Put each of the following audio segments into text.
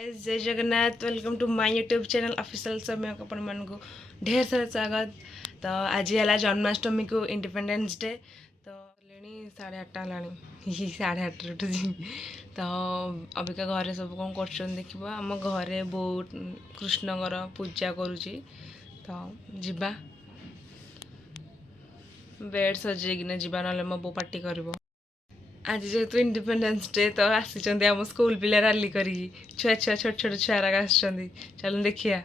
Guys जय Jagannath welcome to my YouTube channel official समय आपण मन को ढेर सारा स्वागत। तो आज है जन्माष्टमी को इंडिपेंडेंस डे। तो लेनी 8:30 लानी 8:30 उठू तो अबिका घरे सब कौन कर देखा आम घरे बो कृष्णगर पूजा करुची। तो जीवा बेड सजेकिना जीवा ना मो बो पार्टी कर। आज जेहेतु इंडिपेंडेंस डे तो आम स्कूल पिला राली करी छुआ छुआ छोट छोट छुआ चलो देखिया।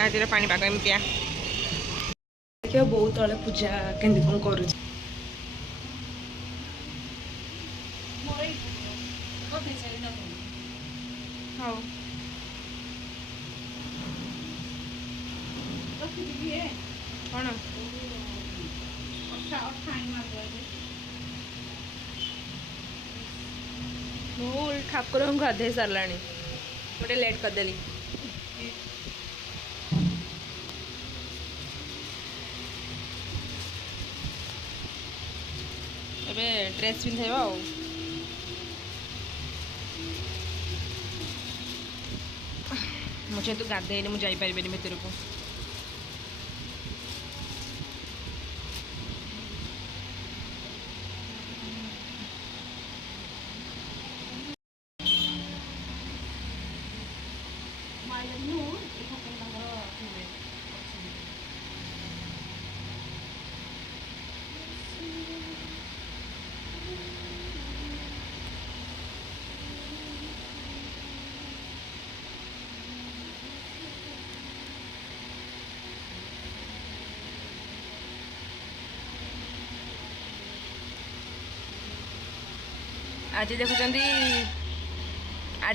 आज पानीपाग एमतिया देखिए बहुत तले पूजा केमती कौन कर ठाकुर को गाधे सारा गोटे लेट करदेली। ଏବେ ଡ୍ରେସ୍ ପିନ୍ଧେଇବା ଆଉ ମୁଁ ଯେହେତୁ ଗାଧେଇନି ମୁଁ ଯାଇପାରିବିନି ଭିତରକୁ। आज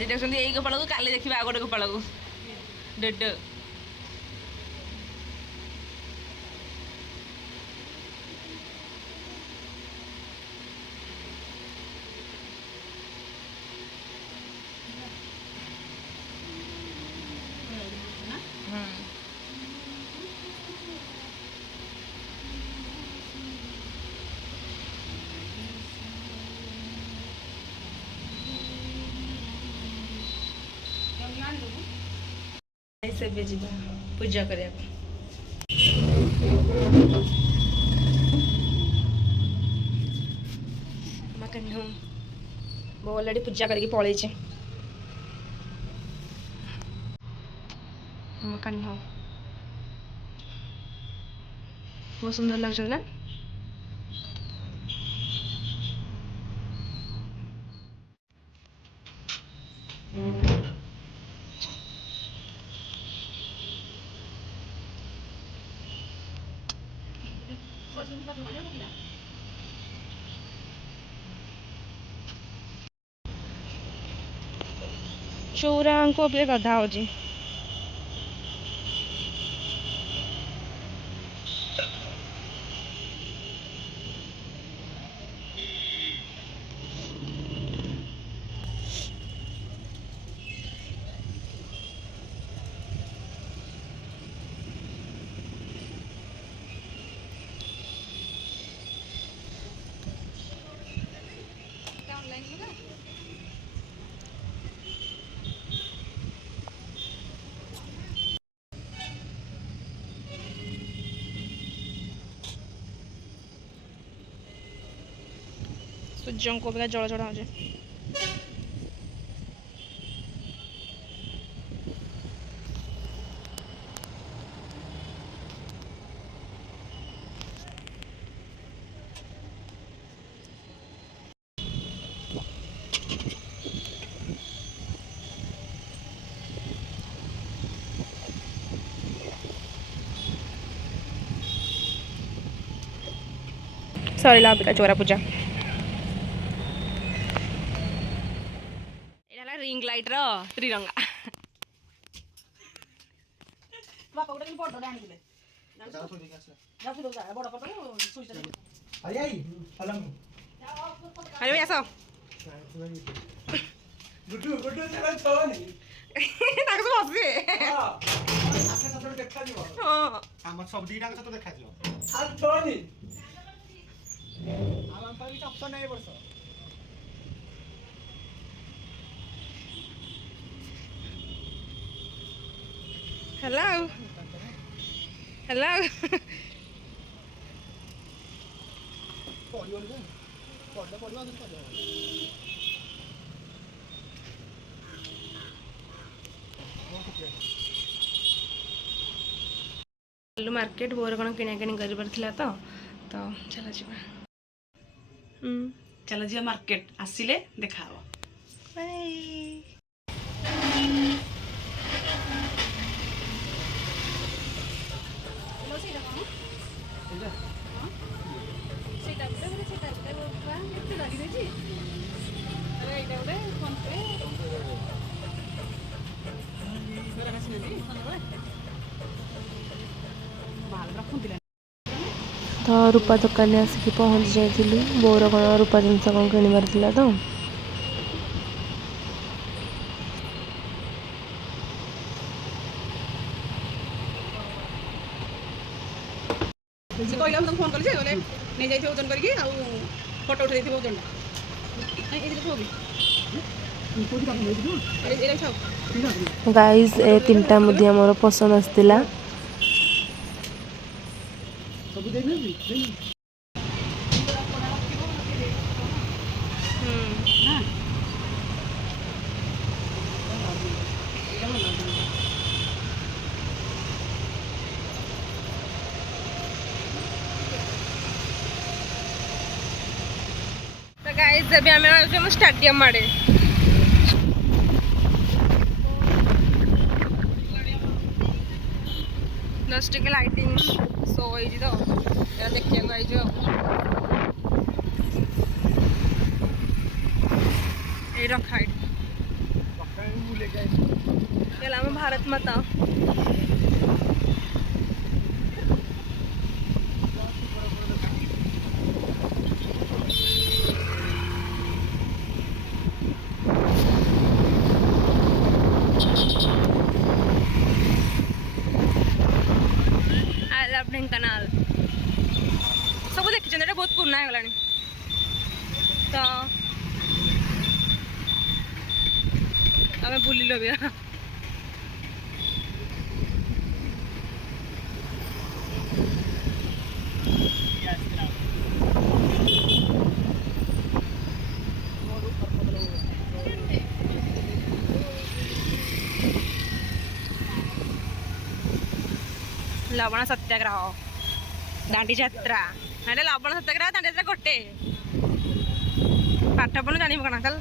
देखुं यही गोपाल को काली देखा आ गोटे गोपाल को डेड से पूजा करने वो अलरेडी पूजा करके पड़े बहुत सुंदर लग ना। चौरा को भी गधा हो सूर्य को भी जल चढ़ा सरला अबिका चोरा पूजा एटा रिंग लाइट रो त्रिरंगा बापा गोटे बड़ डाणी दिले अरे आस गुड्डू गुड्डू चला छोनी ताको बसबे हां आके सतो देखा दियो हां हम सब दीटा के सतो देखा दियो हां छोनी आम पर भी ऑप्शन नहीं बरस हेलो हेलो पडियो ले पडले पडियो आदि पडियो मार्केट बोर कौन किना किणी कर तो चलो जी चलो जी मार्केट आसिले देखा तो रूपा दुकान आसिक पहुँच जाइली बोर कौन रूपा जिन कौन किणवार तो कहला तुम फोन कले नहीं जाइए ओजन करके फोटो उठाई ओजन गाइज ए तीनटा मुदी मोर पसंद आसला तो गाइज जब आम स्टाडियम आड़े जस्ट टिके लाइटिंग शो होइछि तो या देखिया को आइजो ए रखा एला हम भारत माता ढेंकानाल सब देखी बहुत पुराना है गलानी तो आम बुलिल भी लवण सत्याग्रह दांडी यात्रा लवण सत्याग्रह दांडी यात्रा गोटे पाठ पढ़ जान कौन कल